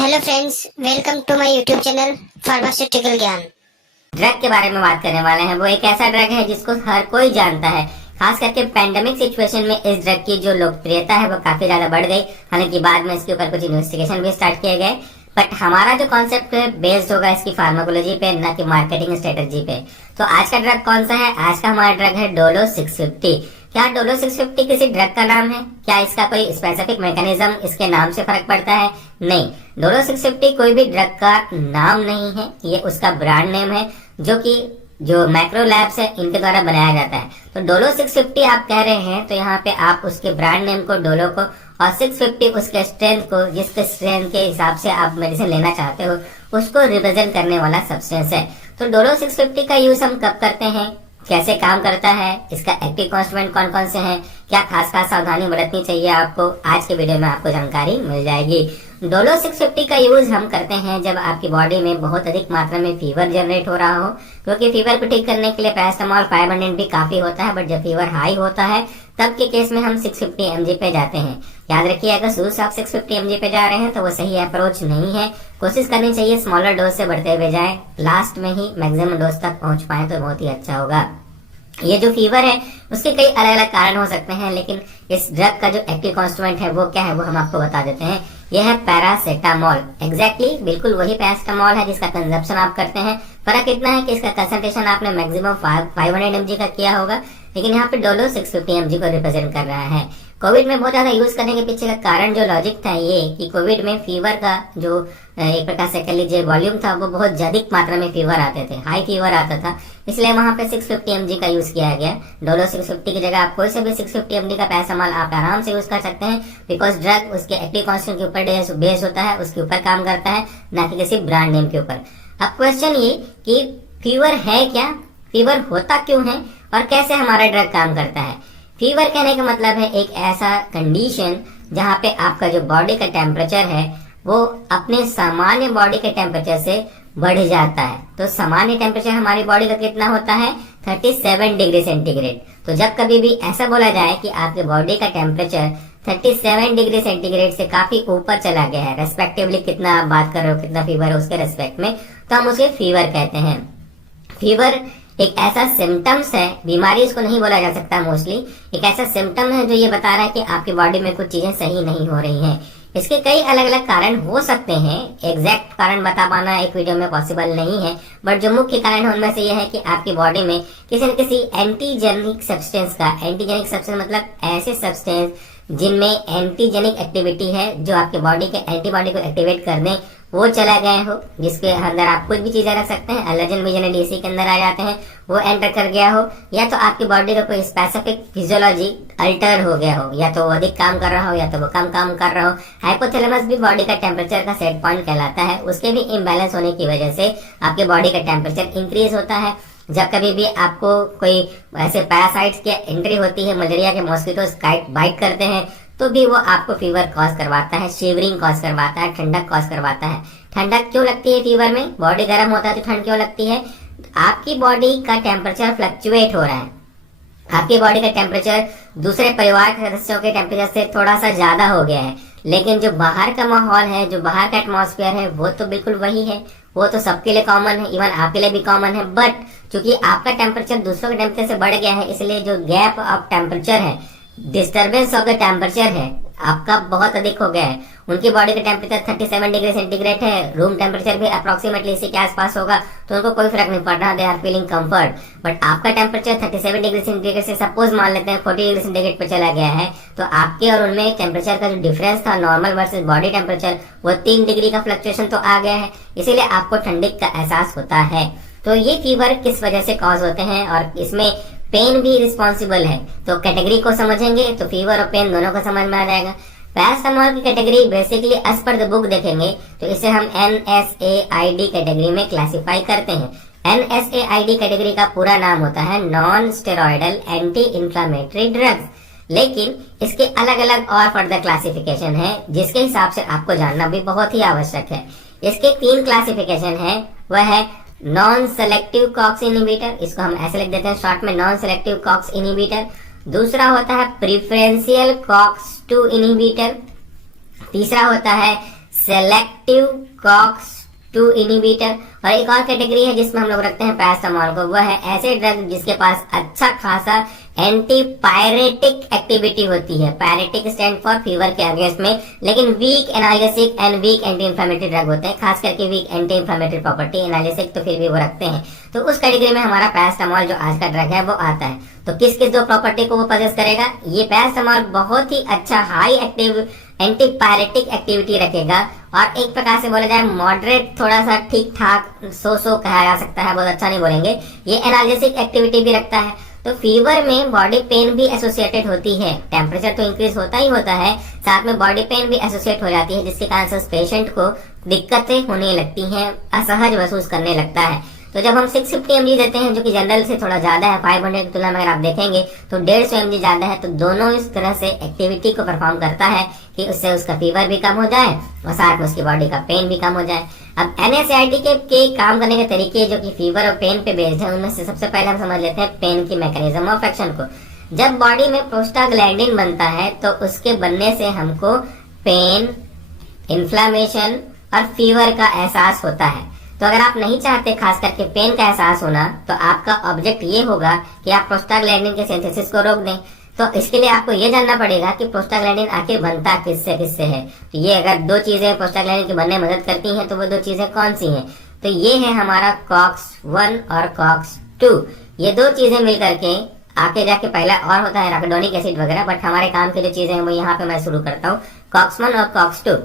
Hello friends, welcome to my YouTube channel pharmaceutical Gyan. Drug के बारे में बात करने वाले हैं। वो एक ऐसा ड्रग है जिसको हर कोई जानता है। खास करके पैंडेमिक सिचुएशन में इस ड्रग की जो लोकप्रियता है वो काफी ज्यादा बढ़ गई। हालांकि बाद में इसके ऊपर कुछ इन्वेस्टिगेशन भी स्टार्ट किए गए, बट हमारा जो कॉन्सेप्ट है बेस्ड होगा इसकी फार्माकोलॉजी पे, न कि मार्केटिंग स्ट्रेटेजी पे। तो आज का ड्रग कौन सा है? आज का हमारा ड्रग है डोलो 650। क्या डोलो 650 किसी ड्रग का नाम है? क्या इसका कोई स्पेसिफिक मैकेनिज्म इसके नाम से फर्क पड़ता है? नहीं, डोलो 650 कोई भी ड्रग का नाम नहीं है, ये उसका ब्रांड नेम है जो मैक्रो लैब्स है इनके द्वारा बनाया जाता है। तो डोलो 650 आप कह रहे हैं तो यहाँ पे आप उसके ब्रांड नेम को, डोलो को, और 650 उसके स्ट्रेंथ को, जिसके स्ट्रेंथ के हिसाब से आप मेडिसिन लेना चाहते हो, उसको रिप्रेजेंट करने वाला सब्सटेंस है। तो डोलो 650 का यूज हम कब करते हैं, कैसे काम करता है, इसका एक्टिव कॉन्स्टिट्यूएंट कौन कौन से हैं, क्या खास खास सावधानी बरतनी चाहिए आपको, आज के वीडियो में आपको जानकारी मिल जाएगी। डोलो 650 का यूज हम करते हैं जब आपकी बॉडी में बहुत अधिक मात्रा में फीवर जनरेट हो रहा हो, क्योंकि फीवर को ठीक करने के लिए पैरासिटामोल 500 भी काफी होता है, बट जब फीवर हाई होता है तब के केस में हम 650 mg पे जाते हैं। याद रखिए, अगर शुरू से आप 650 mg पे जा रहे हैं तो वो सही अप्रोच नहीं है। कोशिश करनी चाहिए स्मॉलर डोज से बढ़ते हुए जाए, लास्ट में ही मैक्सिमम डोज तक पहुंच पाए तो बहुत ही अच्छा होगा। ये जो फीवर है उसके कई अलग अलग कारण हो सकते हैं, लेकिन इस ड्रग का जो एक्टिव कॉन्स्टिट्यूएंट है वो क्या है वो हम आपको बता देते हैं। यह है पैरासिटामोल। एग्जैक्टली बिल्कुल वही पैरासिटामोल है जिसका कंजप्शन आप करते हैं। फर्क इतना है कि इसका कंसंट्रेशन आपने मैक्सिमम 500 mg का किया होगा, लेकिन यहाँ पे डोलो 650 mg को रिप्रेजेंट कर रहा है। कोविड में बहुत ज्यादा यूज करने के पीछे का कारण, जो लॉजिक था, ये कि कोविड में फीवर का जो एक प्रकार से कह लीजिए वॉल्यूम था, वो बहुत अधिक मात्रा में फीवर आते थे, हाई फीवर आता था, इसलिए वहां पे 650 mg का यूज किया गया। डोलो 650 की जगह आप कोई से भी 650 mg का पैरासिटामोल आप आराम से यूज कर सकते हैं, बिकॉज ड्रग उसके एक्टिव कॉन्स्टिट्यूएंट के ऊपर बेस होता है, उसके ऊपर काम करता है, न कि किसी ब्रांड नेम के ऊपर। अब क्वेश्चन ये कि फीवर है क्या, फीवर होता क्यों है, और कैसे हमारा ड्रग काम करता है। फीवर कहने का मतलब है एक ऐसा कंडीशन जहाँ पे आपका जो बॉडी का टेम्परेचर है वो अपने सामान्य बॉडी के टेम्परेचर से बढ़ जाता है। तो सामान्य टेम्परेचर हमारी बॉडी का कितना होता है? 37 डिग्री सेंटीग्रेड। तो जब कभी भी ऐसा बोला जाए कि आपके बॉडी का टेम्परेचर 37 डिग्री सेंटीग्रेड से काफी ऊपर चला गया है, रेस्पेक्टिवली कितना आप बात कर रहे हो, कितना फीवर है उसके रेस्पेक्ट में, तो हम उसे फीवर कहते हैं। फीवर एक ऐसा सिम्टम्स है, बीमारी इसको नहीं बोला जा सकता मोस्टली, एक ऐसा सिम्टम है जो ये बता रहा है कि आपकी बॉडी में कुछ चीजें सही नहीं हो रही हैं। इसके कई अलग अलग कारण हो सकते हैं, एग्जैक्ट कारण बता पाना एक वीडियो में पॉसिबल नहीं है, बट जो मुख्य कारण है उनमें से यह है कि आपकी बॉडी में किसी न किसी एंटीजेनिक सब्सटेंस का, एंटीजेनिक सब्सटेंस मतलब ऐसे सब्सटेंस जिनमें एंटीजेनिक एक्टिविटी है, जो आपके बॉडी के एंटीबॉडी को एक्टिवेट कर दें, वो चला गया हो, जिसके अंदर आप कुछ भी चीजें रख सकते हैं, एलर्जन विजन डीसी के अंदर आ जाते हैं, वो एंटर कर गया हो, या तो आपकी बॉडी का कोई स्पेसिफिक फिजियोलॉजी अल्टर हो गया हो, या तो वो अधिक काम कर रहा हो या तो वो कम काम कर रहा हो। हाइपोथैलेमस भी बॉडी का टेम्परेचर का सेट पॉइंट कहलाता है, उसके भी इम्बैलेंस होने की वजह से आपके बॉडी का टेम्परेचर इंक्रीज होता है। जब कभी भी आपको कोई ऐसे पैरासाइट्स की एंट्री होती है, मलेरिया के मॉस्किटोज बाइट करते हैं, तो भी वो आपको फीवर कॉज करवाता है, शिवरिंग कॉज करवाता है, ठंडक कॉज करवाता है। ठंडक क्यों लगती है फीवर में? बॉडी गर्म होता है तो ठंड क्यों लगती है? आपकी बॉडी का टेम्परेचर फ्लक्चुएट हो रहा है, आपकी बॉडी का टेम्परेचर दूसरे परिवार के सदस्यों के टेम्परेचर से थोड़ा सा ज्यादा हो गया है, लेकिन जो बाहर का माहौल है, जो बाहर का एटमॉस्फेयर है, वो तो बिल्कुल वही है, वो तो सबके लिए कॉमन है, इवन आपके लिए भी कॉमन है। बट चूंकि आपका टेम्परेचर दूसरों के टेम्परेचर से बढ़ गया है, इसलिए जो गैप ऑफ टेम्परेचर है, डिस्टर्बेंस ऑफ द टेम्परेचर है, आपका बहुत अधिक हो गया है। उनकी बॉडी का टेम्परेचर 37 डिग्री सेंटीग्रेड है, रूम टेम्परेचर भी अप्रोक्सीमेटली इसी के आसपास होगा, तो उनको कोई फर्क नहीं पड़ रहा, they are feeling comfort. But आपका टेम्परेचर 37 डिग्री सेंटीग्रेड से सपोज मान लेते हैं 40 डिग्री सेंटीग्रेड पे चला गया है, तो आपके और उनमें टेम्परेचर का जो डिफरेंस था नॉर्मल वर्सेस बॉडी टेम्परेचर, वो 3 डिग्री का फ्लक्चुएशन तो आ गया है, इसीलिए आपको ठंडक का एहसास होता है। तो ये फीवर किस वजह से कॉज होते हैं, और इसमें पेन भी रिस्पॉन्सिबल है। तो कैटेगरी को समझेंगे तो फीवर और पेन दोनों को समझ में आ जाएगा। पैरासिटामोल की category basically as per the book देखेंगे तो इसे हम NSAID कैटेगरी में क्लासिफाई करते हैं। NSAID कैटेगरी का पूरा नाम होता है non steroidal anti inflammatory drugs, लेकिन इसके अलग अलग और फर्दर क्लासिफिकेशन है, जिसके हिसाब से आपको जानना भी बहुत ही आवश्यक है। इसके 3 क्लासिफिकेशन है, वह है नॉन सेलेक्टिव कॉक्स इनहिबिटर, इसको हम ऐसे लिख देते हैं शॉर्ट में, नॉन सेलेक्टिव कॉक्स इनहिबिटर। दूसरा होता है प्रिफरेंशियल कॉक्स 2 इनहिबिटर। तीसरा होता है सेलेक्टिव कॉक्स 2 इनहिबिटर। और एक और कैटेगरी है जिसमें हम लोग रखते हैं पैरासिटामोल को, वह है ऐसे ड्रग जिसके पास अच्छा खासा एंटी पायरेटिक एक्टिविटी होती है। पायरेटिक स्टैंड फॉर फीवर के अगेंस्ट में, लेकिन weak analgesic and weak anti inflammatory drug होते हैं, खास करके weak anti inflammatory property. Analgesic तो फिर भी वो रखते हैं। तो उस कैटेगरी में हमारा पैरासिटामोल जो आज का ड्रग है वो आता है। तो किस किस दो प्रॉपर्टी को वो पोजेस करेगा? ये पैरासिटामोल बहुत ही अच्छा high active anti pyretic activity रखेगा, और एक प्रकार से बोला जाए मॉडरेट, थोड़ा सा ठीक ठाक, सो कहा जा सकता है, बहुत अच्छा नहीं बोलेंगे। ये एनाल्जेसिक एक्टिविटी भी रखता है। तो फीवर में बॉडी पेन भी एसोसिएटेड होती है। टेम्परेचर तो इंक्रीज होता ही होता है, साथ में बॉडी पेन भी एसोसिएट हो जाती है, जिसके कारण से पेशेंट को दिक्कतें होने लगती हैं, असहज महसूस करने लगता है। तो जब हम 650 mg देते हैं, जो कि जनरल से थोड़ा ज्यादा है, 500 की तुलना में अगर आप देखेंगे तो 150 mg ज्यादा है, तो दोनों इस तरह से एक्टिविटी को परफॉर्म करता है कि उससे उसका फीवर भी कम हो जाए और साथ में उसकी बॉडी का पेन भी कम हो जाए। अब NSAID के काम करने के तरीके जो कि फीवर और पेन पे बेस्ड है, उनमें से सबसे पहले हम समझ लेते हैं पेन की मैकेनिज्म ऑफ एक्शन को। जब बॉडी में प्रोस्टाग्लैंडिन बनता है तो उसके बनने से हमको पेन, इन्फ्लामेशन और फीवर का एहसास होता है। तो अगर आप नहीं चाहते खास करके पेन का एहसास होना, तो आपका ऑब्जेक्ट ये होगा कि आप प्रोस्टाग्लैंडिन के सिंथेसिस को रोक दें। तो इसके लिए आपको ये जानना पड़ेगा कि प्रोस्टाग्लैंडिन आखिर बनता किससे किससे है। तो ये अगर दो चीजें प्रोस्टाग्लैंडिन की बनने में मदद करती हैं, तो वो दो चीजें कौन सी हैं? तो ये है हमारा COX-1 और COX-2। ये दो चीजें मिलकर के आके जाके पहला और होता है राकोडोनिक एसिड वगैरह, बट हमारे काम की जो चीजें हैं वो यहाँ पे मैं शुरू करता हूँ। COX-1 और COX-2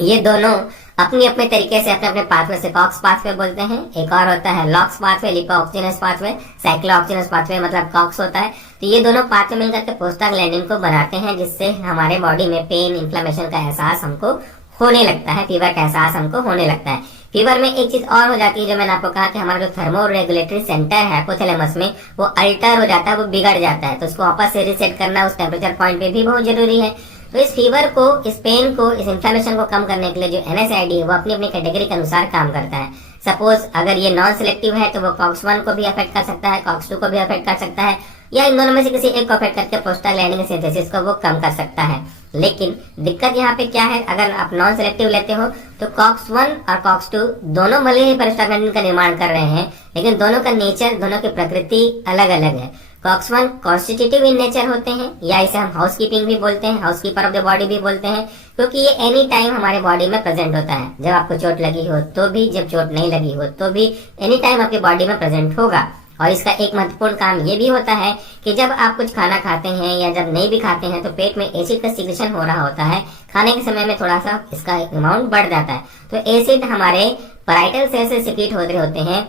ये दोनों अपने अपने तरीके से अपने अपने पाथवे से कॉक्स पाथवे बोलते हैं। एक और होता है LOX pathway, lipoxygenase pathway, cyclooxygenase pathway, मतलब कॉक्स होता है। तो ये दोनों पाथवे मिलकर के प्रोस्टाग्लैंडिन को बनाते हैं, जिससे हमारे बॉडी में पेन, इन्फ्लेमेशन का एहसास हमको होने लगता है, फीवर का एहसास हमको होने लगता है। फीवर में एक चीज और हो जाती है, जो मैंने आपको कहा कि हमारा जो थर्मो रेगुलेटरी सेंटर है हाइपोथैलेमस में, वो अल्टर हो जाता है, वो बिगड़ जाता है। तो उसको वापस से रीसेट करना उस टेम्परेचर पॉइंट पे भी बहुत जरूरी है। तो इस फीवर को, इस पेन को, इस इन्फ्लेमेशन को कम करने के लिए जो NSAID है वो अपनी अपनी कैटेगरी के अनुसार काम करता है। सपोज अगर ये नॉन सिलेक्टिव है तो वो COX-1 को भी अफेक्ट कर सकता है, COX-2 को भी अफेक्ट कर सकता है, या इन दोनों में से किसी एक को अफेक्ट करके प्रोस्टाग्लैंडिन सिंथेसिस को वो कम कर सकता है। लेकिन दिक्कत यहाँ पे क्या है? अगर आप नॉन सिलेक्टिव लेते हो तो COX-1 और COX-2 दोनों भले ही प्रोस्टाग्लैंडिन का निर्माण कर रहे हैं, लेकिन दोनों का नेचर, दोनों की प्रकृति अलग अलग है। COX-1 कॉन्स्टिट्यूटिव इन नेचर होते हैं, या इसे हम हाउसकीपिंग भी बोलते हैं, हाउसकीपर ऑफ द बॉडी भी बोलते हैं, क्योंकि ये एनी टाइम हमारे बॉडी में प्रेजेंट होता है। जब आपको चोट लगी हो तो भी, जब चोट नहीं लगी हो तो भी, एनी टाइम आपकी बॉडी में प्रेजेंट होगा। और इसका एक महत्वपूर्ण काम ये भी होता है कि जब आप कुछ खाना खाते हैं या जब नहीं भी खाते हैं तो पेट में एसिड का सिक्रेशन हो रहा होता है, खाने के समय में थोड़ा सा इसका अमाउंट बढ़ जाता है। तो एसिड हमारे पैराइटल सेल से सिक्रीट हो रहे होते हैं।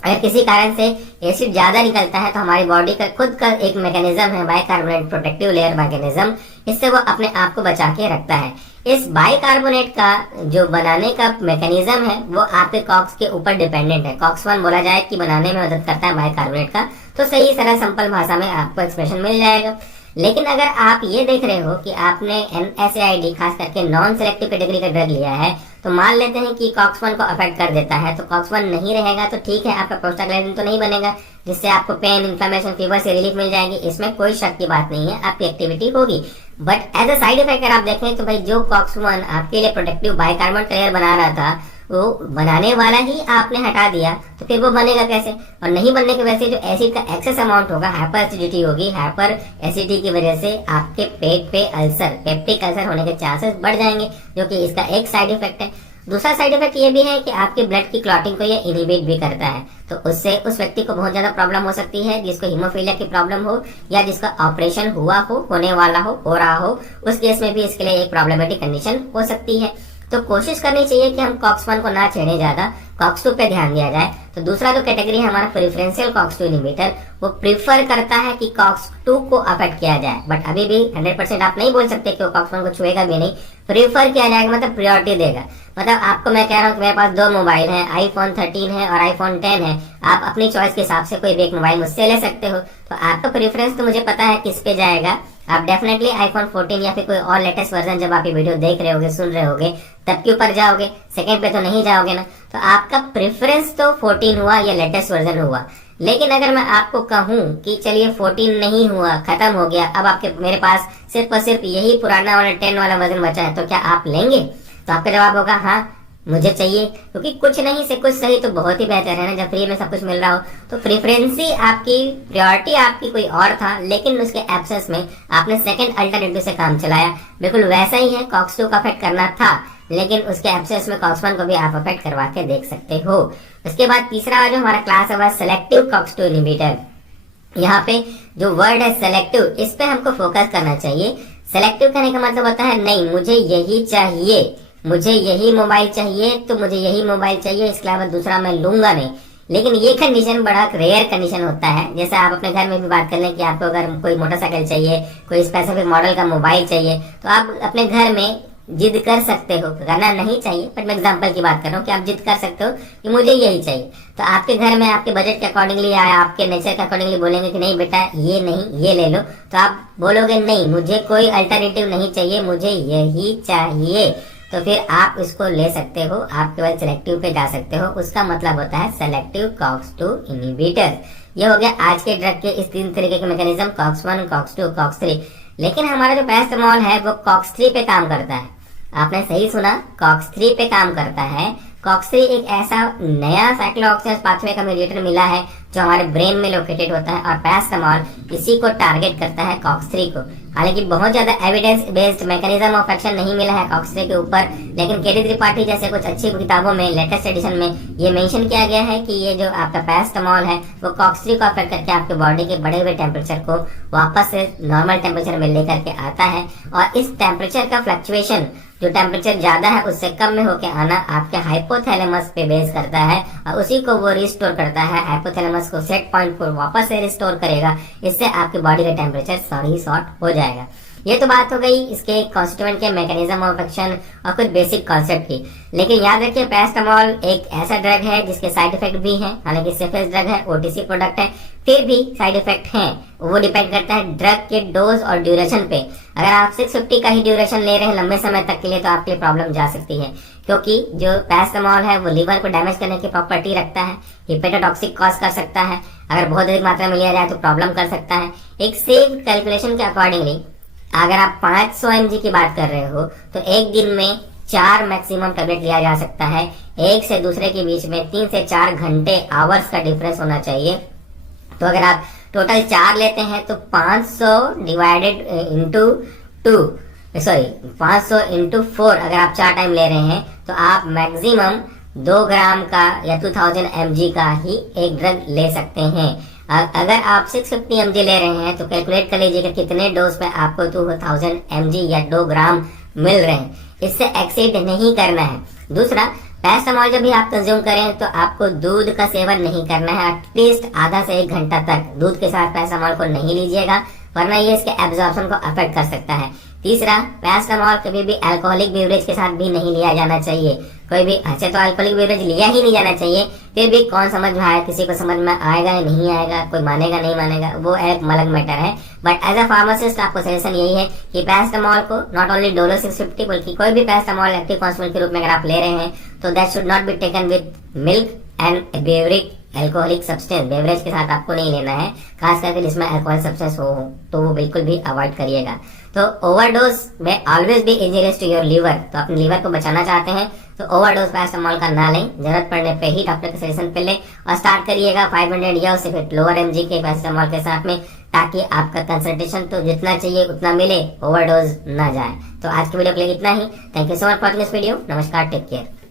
अगर किसी कारण से एसिड ज्यादा निकलता है तो हमारी बॉडी का खुद का एक मैकेनिज्म है, बाइकार्बोनेट प्रोटेक्टिव लेयर मैकेनिज्म, इससे वो अपने आप को बचा के रखता है। इस बाइकार्बोनेट का जो बनाने का मैकेनिज्म है वो आपके कॉक्स के ऊपर डिपेंडेंट है। COX-1 बोला जाए कि बनाने में मदद करता है बाइकार्बोनेट का, तो सही सरल सिंपल भाषा में आपको एक्सप्रेशन मिल जाएगा। लेकिन अगर आप ये देख रहे हो कि आपने NSAID खास करके नॉन सिलेक्टिव कैटेगरी का ड्रग लिया है, तो मान लेते हैं कि COX-1 को अफेक्ट कर देता है, तो COX-1 नहीं रहेगा तो ठीक है, आपका प्रोस्टाग्लैंडिन तो नहीं बनेगा, जिससे आपको पेन, इन्फ्लेमेशन, फीवर से रिलीफ मिल जाएगी, इसमें कोई शक की बात नहीं है, आपकी एक्टिविटी होगी। But as a side effect अगर आप देखें तो भाई जो COX-1 आपके लिए प्रोटेक्टिव बाइकार्बोनेट लेयर बना रहा था, वो बनाने वाला ही आपने हटा दिया, तो फिर वो बनेगा कैसे? और नहीं बनने की वजह से जो एसिड का एक्सेस अमाउंट होगा, हाइपर एसिडिटी होगी, हाइपर एसिडिटी की वजह से आपके पेट पे अल्सर, पेप्टिक अल्सर होने के चांसेस बढ़ जाएंगे, जो कि इसका एक साइड इफेक्ट है। दूसरा साइड इफेक्ट ये भी है कि आपके ब्लड की क्लॉटिंग को ये इनहिबिट भी करता है, तो उससे उस व्यक्ति को बहुत ज्यादा प्रॉब्लम हो सकती है, जिसको हीमोफीलिया की प्रॉब्लम हो या जिसका ऑपरेशन हुआ हो, होने वाला हो रहा हो, उस केस में भी इसके लिए एक प्रॉब्लमेटिक कंडीशन हो सकती है। तो कोशिश करनी चाहिए कि हम COX-1 को ना छेड़े, ज्यादा COX-2 पे ध्यान दिया जाए। तो दूसरा जो कैटेगरी है हमारा प्रेफरेंशियल COX-2 इनहिबिटर, वो प्रीफर करता है कि COX-2 को अफेक्ट किया जाए, बट अभी भी 100% आप नहीं बोल सकते कि वो COX-1 को छुएगा भी नहीं, प्रीफर किया जाएगा, मतलब प्रायोरिटी देगा। मतलब आपको मैं कह रहा हूँ कि मेरे पास दो मोबाइल है, iPhone 13 है और iPhone 10 है, आप अपनी चॉइस के हिसाब से कोई भी एक मोबाइल मुझसे ले सकते हो। तो आपका प्रेफरेंस तो मुझे पता है किस पे जाएगा, आप डेफिनेटली iPhone 14 या फिर कोई और लेटेस्ट वर्जन जब आप ये वीडियो देख रहे होगे, सुन रहे होगे, तब के ऊपर जाओगे, सेकंड पे तो नहीं जाओगे ना। तो आपका प्रेफरेंस तो 14 हुआ या लेटेस्ट वर्जन हुआ। लेकिन अगर मैं आपको कहूं कि चलिए 14 नहीं हुआ, खत्म हो गया, अब आपके मेरे पास सिर्फ और सिर्फ यही पुराना वाला 10 वाला वर्जन बचा है, तो क्या आप लेंगे? तो आपका जवाब होगा हाँ मुझे चाहिए, क्योंकि कुछ नहीं से कुछ सही तो बहुत ही बेहतर है ना। जब फ्री में सब कुछ मिल रहा हो तो प्रेफरेंसी आपकी, प्रायोरिटी आपकी कोई और था, लेकिन उसके एब्सेंस में आपने सेकंड अल्टरनेटिव से काम चलाया। बिल्कुल वैसा ही है, कॉक्स 2 का अफेक्ट करना था, लेकिन उसके एब्सेंस में कॉक्स 1 को भी आप अफेक्ट करवा के देख सकते हो। उसके बाद तीसरा जो हमारा क्लास है वह सेलेक्टिव कॉक्स 2 इनहिबिटर। यहाँ पे जो वर्ड है सेलेक्टिव, इस पे हमको फोकस करना चाहिए। सेलेक्टिव कहने का मतलब होता है नहीं मुझे यही चाहिए, मुझे यही मोबाइल चाहिए तो मुझे यही मोबाइल चाहिए, इसके अलावा दूसरा मैं लूंगा नहीं। लेकिन ये कंडीशन बड़ा रेयर कंडीशन होता है। जैसे आप अपने घर में भी बात कर लें कि आपको अगर कोई मोटरसाइकिल चाहिए, कोई स्पेसिफिक मॉडल का मोबाइल चाहिए, तो आप अपने घर में जिद कर सकते हो, करना नहीं चाहिए बट मैं एग्जांपल की बात कर रहा हूँ कि आप जिद कर सकते हो कि मुझे यही चाहिए। तो आपके घर में आपके बजट के अकॉर्डिंगली या आपके नेचर के अकॉर्डिंगली बोलेंगे कि नहीं बेटा ये नहीं ये ले लो, तो आप बोलोगे नहीं मुझे कोई अल्टरनेटिव नहीं चाहिए, मुझे यही चाहिए, तो फिर आप इसको ले सकते हो, आप केवल सेलेक्टिव पे जा सकते हो। उसका मतलब होता है सेलेक्टिव कॉक्स 2 इनहिबिटर। ये हो गया आज के ड्रग के इस 3 तरीके के मैकेनिज्म, कॉक्स 1, कॉक्स 2, कॉक्स 3। लेकिन हमारा जो पैरासिटामोल है वो कॉक्स 3 पे काम करता है। आपने सही सुना, कॉक्स 3 पे काम करता है। कॉक्स 3 एक ऐसा नया साइक्लोऑक्सीजन पाथवे का मीडिएटर मिला है जो हमारे ब्रेन में लोकेटेड होता है, और पैरासिटामोल इसी को टारगेट करता है कॉक्स 3 को। हालांकि बहुत ज्यादा evidence based mechanism of action नहीं मिला है कॉक्स 3 के ऊपर, लेकिन केडी त्रिपाठी जैसे कुछ अच्छी किताबों में लेटेस्ट एडिशन में ये मेंशन किया गया है कि ये जो आपका पैरासिटामोल है वो कॉक्स 3 को अफेक्ट करके आपके बॉडी के बढ़े हुए टेम्परेचर को वापस से नॉर्मल टेम्परेचर में लेकर के आता है। और इस टेम्परेचर का फ्लक्चुएशन, जो टेम्परेचर ज्यादा है उससे कम में होके आना, आपके हाइपोथैलेमस पे बेस करता है और उसी को वो रिस्टोर करता है, हाइपोथैलेमस को सेट पॉइंट पर वापस से रिस्टोर करेगा। इससे आपके बॉडी का टेम्परेचर शॉर्ट हो जाएगा। ये तो बात हो गई इसके कॉन्स्टिट्यूएंट के मैकेनिज्म ऑफ एक्शन और कुछ बेसिक कॉन्सेप्ट की। लेकिन याद रखिए पैरासिटामोल एक ऐसा ड्रग है जिसके साइड इफेक्ट भी हैं। हालांकि सेफेस्ट ड्रग है, ओटीसी प्रोडक्ट है, फिर भी साइड इफेक्ट हैं। वो डिपेंड करता है ड्रग के डोज और ड्यूरेशन पे। अगर आप 650 का ही ड्यूरेशन ले रहे हैं लंबे समय तक के लिए तो आपके लिए प्रॉब्लम जा सकती है, क्योंकि जो पैरासिटामोल है वो लिवर को डैमेज करने की प्रॉपर्टी रखता है, हिपेटोटॉक्सिक कॉज कर सकता है। अगर बहुत अधिक मात्रा में लिया जाए तो प्रॉब्लम कर सकता है। एक सेफ कैलकुलेशन के अकॉर्डिंगली अगर आप 500 mg की बात कर रहे हो तो एक दिन में 4 मैक्सिमम टेबलेट लिया जा सकता है। एक से दूसरे के बीच में 3 से 4 घंटे आवर्स का डिफरेंस होना चाहिए। तो अगर आप टोटल 4 लेते हैं तो 500 डिवाइडेड इंटू 500 इंटू 4 अगर आप 4 टाइम ले रहे हैं तो आप मैक्सिमम 2 ग्राम का या 2000 mg का ही एक ड्रग ले सकते हैं। अगर आप 650 mg ले रहे हैं तो कैलकुलेट कर लीजिएगा कितने डोज पे आपको 2000 mg या 2 ग्राम मिल रहे हैं। इससे एक्सीड नहीं करना है। दूसरा, पैरासिटामोल जब भी आप कंज्यूम करें तो आपको दूध का सेवन नहीं करना है। एटलीस्ट आधा से 1 घंटा तक दूध के साथ पैरासिटामोल को नहीं लीजिएगा, वरना ये इसके एब्जॉर्प्शन को अफेक्ट कर सकता है। तीसरा, पैरासिटामोल कभी भी अल्कोहलिक बेवरेज के साथ भी नहीं लिया जाना चाहिए। कोई भी ऐसे तो अल्कोहलिक बेवरेज लिया ही नहीं जाना चाहिए, फिर भी कौन समझ में आया, किसी को समझ में आएगा या नहीं आएगा, कोई मानेगा नहीं मानेगा, वो एक अलग मैटर है। बट एज अ फार्मासिस्ट आपको सजेशन यही है कि पैरासिटामोल को नॉट ओनली डोलो 650 बल्कि कोई भी पैरासिटामोल एक्टिव कॉन्स्टिट्यूएंट के रूप में अगर आप ले रहे हैं तो that should not be taken with milk and beverage alcoholic substance. Beverage के साथ आपको नहीं लेना है, खास करके जिसमें अल्कोहल सब्सटेंस हो तो वो बिल्कुल भी अवॉइड करिएगा। तो ओवरडोज में always be injurious to your liver. तो अपने लीवर को बचाना चाहते हैं तो ओवरडोज पैरासिटामोल का ना लें, जरूरत पड़ने पे ही डॉक्टर के सजेशन पे लें और स्टार्ट करिएगा 500 या उससे फिर लोअर mg के पैरासिटामोल के साथ में, ताकि आपका कंसंट्रेशन तो जितना चाहिए उतना मिले, ओवरडोज ना जाए। तो आज की वीडियो के लिए इतना ही। Thank you so much for this video. नमस्कार, टेक केयर।